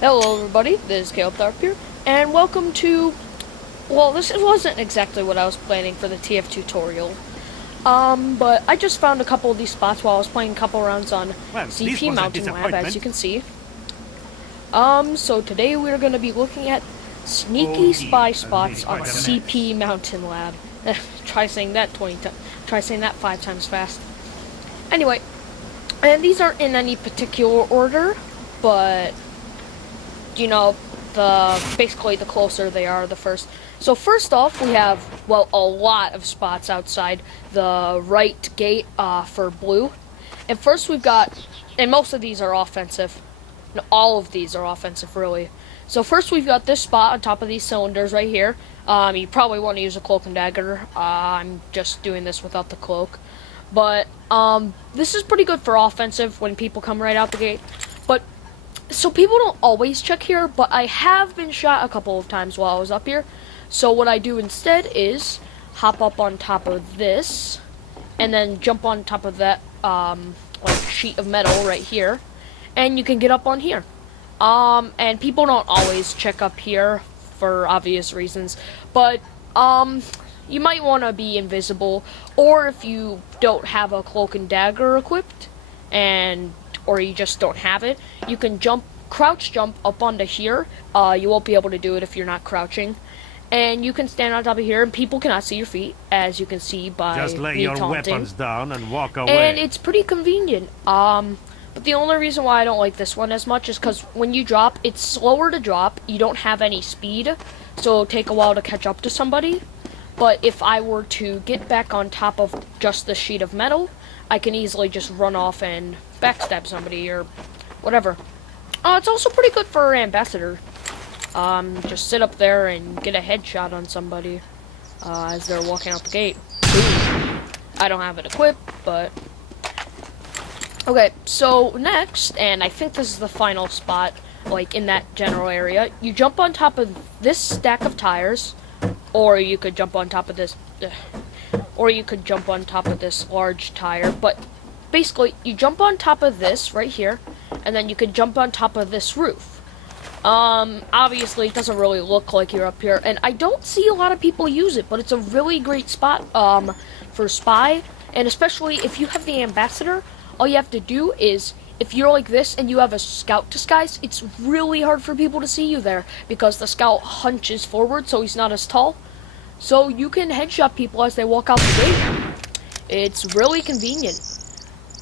Hello everybody, this is Caleb Tharp here, and welcome to, well, this wasn't exactly what I was planning for the TF tutorial, but I just found a couple of these spots while I was playing a couple rounds on Well, CP Mountain Lab, as you can see. So today we're going to be looking at sneaky spy spots on CP Mountain Lab. Try saying that 5 times fast. Anyway, and these aren't in any particular order, but you know, basically the closer they are, the first. So first off, we have, well, a lot of spots outside the right gate for blue. And first we've got, and most of these are offensive. No, all of these are offensive, really. So first we've got this spot on top of these cylinders right here. You probably want to use a cloak and dagger. I'm just doing this without the cloak. But this is pretty good for offensive when people come right out the gate. But so people don't always check here, but I have been shot a couple of times while I was up here. So what I do instead is hop up on top of this, and then jump on top of that like sheet of metal right here, and you can get up on here. And people don't always check up here for obvious reasons, but you might want to be invisible, or if you don't have a cloak and dagger equipped, or you just don't have it, you can crouch jump up onto here. You won't be able to do it if you're not crouching. And you can stand on top of here, and people cannot see your feet, as you can see by Just lay me your taunting. weapons down and walk away. And it's pretty convenient. But the only reason why I don't like this one as much is because when you drop, it's slower to drop. You don't have any speed, so it'll take a while to catch up to somebody. But if I were to get back on top of just the sheet of metal, I can easily just run off and backstab somebody or whatever. It's also pretty good for ambassador. Just sit up there and get a headshot on somebody as they're walking out the gate. Ooh. I don't have it equipped, but okay. So next, and I think this is the final spot, like in that general area, you jump on top of this stack of tires, or you could jump on top of this. Or you could jump on top of this large tire, but basically you jump on top of this right here, and then you could jump on top of this roof. Obviously it doesn't really look like you're up here, and I don't see a lot of people use it, but it's a really great spot for spy, and especially if you have the ambassador. All you have to do is, if you're like this and you have a scout disguise, it's really hard for people to see you there because the scout hunches forward, so he's not as tall. So you can headshot people as they walk out the gate. It's really convenient.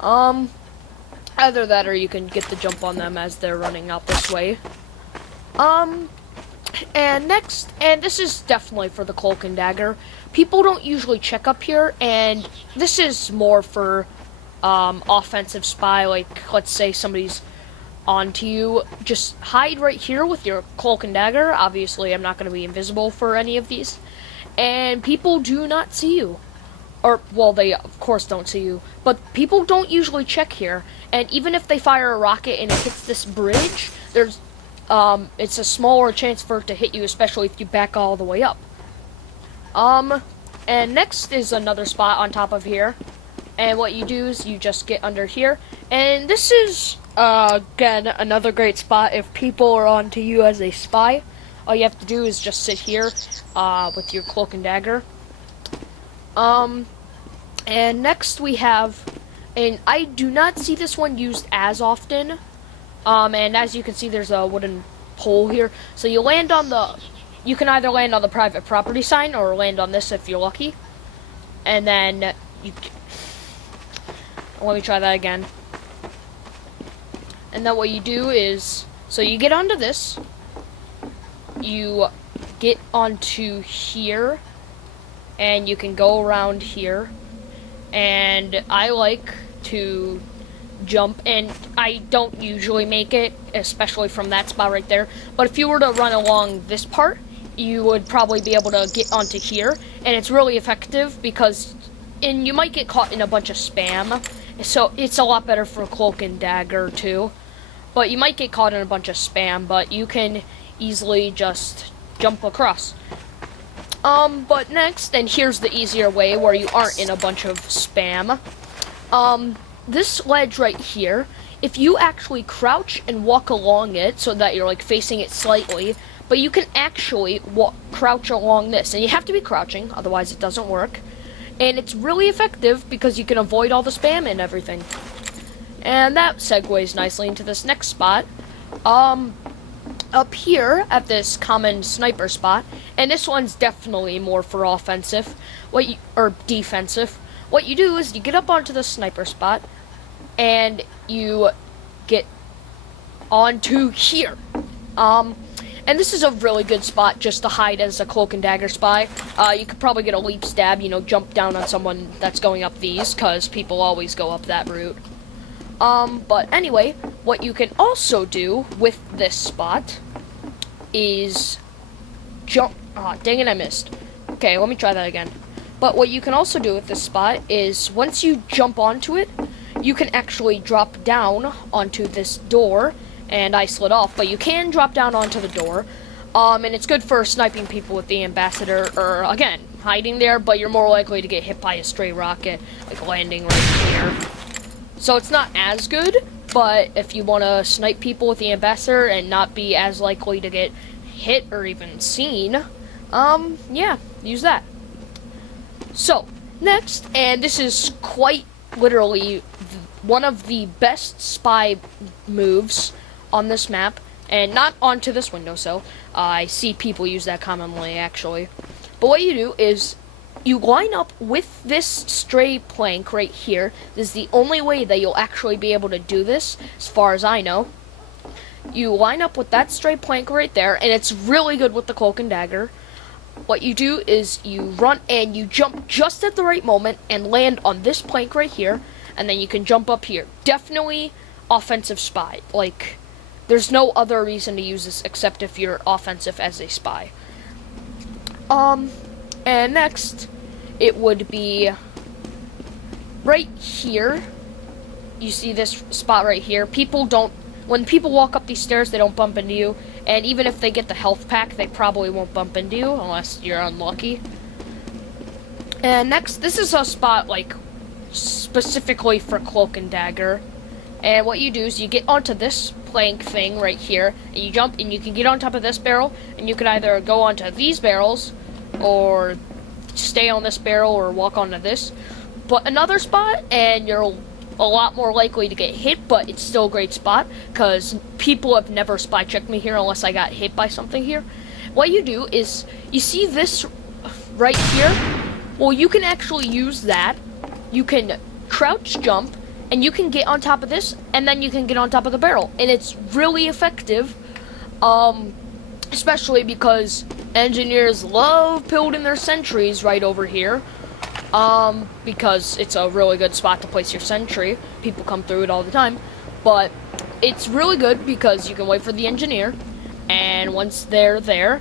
Either that or you can get the jump on them as they're running out this way. And next, and this is definitely for the cloak and dagger. People don't usually check up here, and this is more for offensive spy. Like, let's say somebody's onto you, just hide right here with your cloak and dagger. Obviously, I'm not going to be invisible for any of these. And people do not see you. Or, well, they of course don't see you. But people don't usually check here. And even if they fire a rocket and it hits this bridge, there's, it's a smaller chance for it to hit you, especially if you back all the way up. And next is another spot on top of here. And what you do is you just get under here. And this is, again, another great spot if people are onto you as a spy. All you have to do is just sit here with your cloak and dagger. And next we have, and I do not see this one used as often. And as you can see, there's a wooden pole here. So you land on you can either land on the private property sign or land on this if you're lucky. And then let me try that again. And then what you do is, so you get onto this. You get onto here, and you can go around here, and I like to jump, and I don't usually make it, especially from that spot right there, but if you were to run along this part, you would probably be able to get onto here, and it's really effective because, and you might get caught in a bunch of spam, so it's a lot better for cloak and dagger too, but you might get caught in a bunch of spam, but you can easily just jump across. But next, and here's the easier way where you aren't in a bunch of spam. This ledge right here, if you actually crouch and walk along it so that you're like facing it slightly, but you can actually crouch along this, and you have to be crouching, otherwise it doesn't work. And it's really effective because you can avoid all the spam and everything. And that segues nicely into this next spot. Up here at this common sniper spot, and this one's definitely more for offensive, or defensive. What you do is you get up onto the sniper spot, and you get onto here. And this is a really good spot just to hide as a cloak and dagger spy. You could probably get a leap stab, jump down on someone that's going up these, because people always go up that route. But anyway, what you can also do with this spot is jump. Dang it, I missed. Okay, let me try that again. But what you can also do with this spot is once you jump onto it, you can actually drop down onto this door, and I slid off, but you can drop down onto the door. And it's good for sniping people with the ambassador, or again, hiding there, but you're more likely to get hit by a stray rocket, like landing right here. So it's not as good, but if you want to snipe people with the ambassador and not be as likely to get hit or even seen, yeah, use that. So, next, and this is quite literally one of the best spy moves on this map, and not onto this window, so I see people use that commonly, actually. But what you do is you line up with this stray plank right here. This is the only way that you'll actually be able to do this, as far as I know. You line up with that stray plank right there, and it's really good with the cloak and dagger. What you do is you run and you jump just at the right moment and land on this plank right here, and then you can jump up here. Definitely offensive spy. Like, there's no other reason to use this except if you're offensive as a spy. And next, it would be right here. You see this spot right here. When people walk up these stairs, they don't bump into you. And even if they get the health pack, they probably won't bump into you unless you're unlucky. And next, this is a spot like specifically for cloak and dagger. And what you do is you get onto this plank thing right here, and you jump, and you can get on top of this barrel, and you can either go onto these barrels, or stay on this barrel, or walk onto this. But another spot, and you're a lot more likely to get hit, but it's still a great spot, because people have never spy checked me here unless I got hit by something here. What you do is, you see this right here? Well, you can actually use that. You can crouch jump, and you can get on top of this, and then you can get on top of the barrel. And it's really effective, especially because engineers love building their sentries right over here, because it's a really good spot to place your sentry. People come through it all the time. But it's really good because you can wait for the engineer, and once they're there,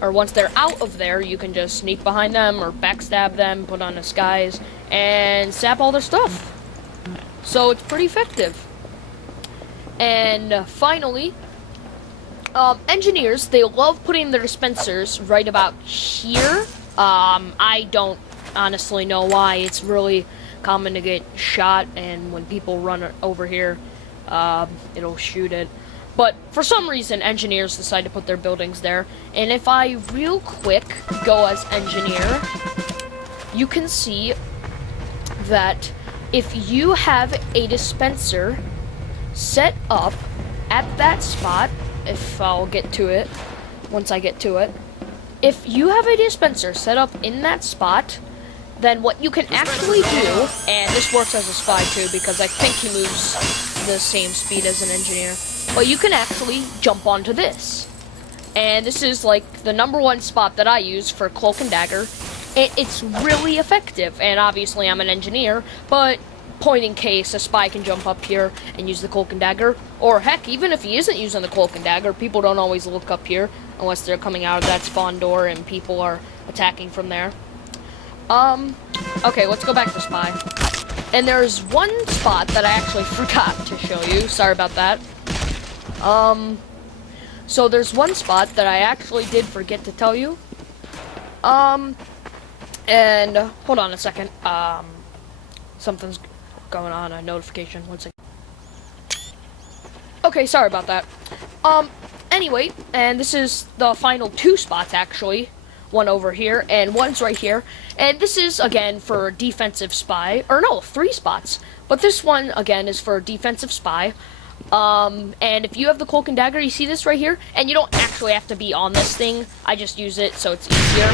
or once they're out of there, you can just sneak behind them, or backstab them, put on a disguise, and sap all their stuff. So it's pretty effective. And finally, engineers, they love putting their dispensers right about here. I don't honestly know why. It's really common to get shot, and when people run over here, it'll shoot it. But for some reason, engineers decide to put their buildings there. And if I real quick go as engineer, you can see that if you have a dispenser set up at that spot, if I'll get to it, once I get to it, if you have a dispenser set up in that spot, then what you can actually do, and this works as a spy too, because I think he moves the same speed as an engineer, but you can actually jump onto this. And this is like the #1 spot that I use for cloak and dagger. It's really effective, and obviously I'm an engineer, but point in case a spy can jump up here and use the cloak and dagger, or heck, even if he isn't using the cloak and dagger, people don't always look up here unless they're coming out of that spawn door and people are attacking from there. Okay, let's go back to spy. And there's one spot that I actually forgot to show you. Sorry about that. So there's one spot that I actually did forget to tell you. And hold on a second. Something's going on, a notification. 1 second. Okay, sorry about that. Anyway, and this is the final 2 spots, actually. One over here, and one's right here. And this is, again, for defensive spy. Or no, 3 spots. But this one, again, is for defensive spy. And if you have the cloak and dagger, you see this right here? And you don't actually have to be on this thing. I just use it so it's easier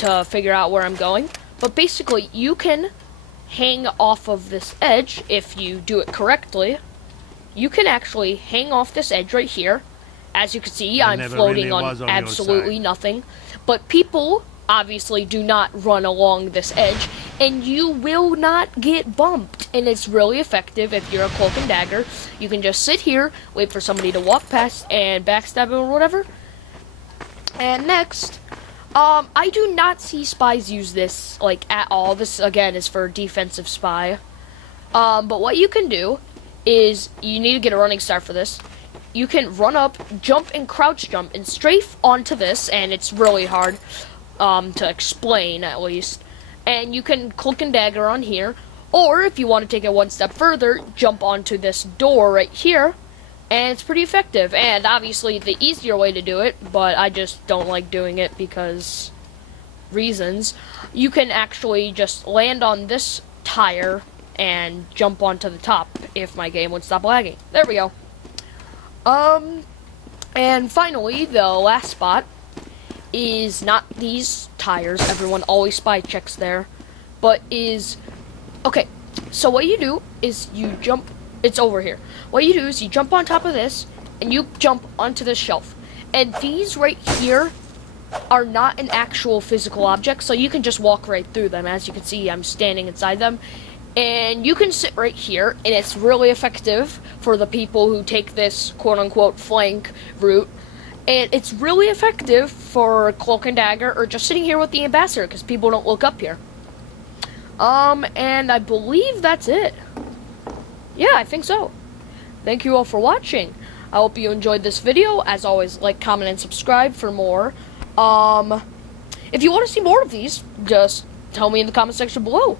to figure out where I'm going. But basically, you can hang off of this edge if you do it correctly. You can actually hang off this edge right here. As you can see, I'm floating on absolutely nothing. But people obviously do not run along this edge, and you will not get bumped. And it's really effective if you're a cloak and dagger. You can just sit here, wait for somebody to walk past and backstab him or whatever. And next, I do not see spies use this, like, at all. This, again, is for defensive spy. But what you can do is, you need to get a running start for this. You can run up, jump, and crouch jump, and strafe onto this, and it's really hard to explain, at least. And you can cloak and dagger on here, or if you want to take it one step further, jump onto this door right here, and it's pretty effective. And obviously the easier way to do it, but I just don't like doing it because reasons, you can actually just land on this tire and jump onto the top if my game would stop lagging. There we go. And finally, the last spot is not these tires. Everyone always spy checks there, but is, okay, so what you do is you jump, it's over here. What you do is you jump on top of this, and you jump onto this shelf. And these right here are not an actual physical object, so you can just walk right through them. As you can see, I'm standing inside them. And you can sit right here, and it's really effective for the people who take this quote-unquote flank route. And it's really effective for cloak and dagger, or just sitting here with the ambassador, because people don't look up here. And I believe that's it. Yeah, I think so. Thank you all for watching. I hope you enjoyed this video. As always, like, comment, and subscribe for more. If you want to see more of these, just tell me in the comment section below.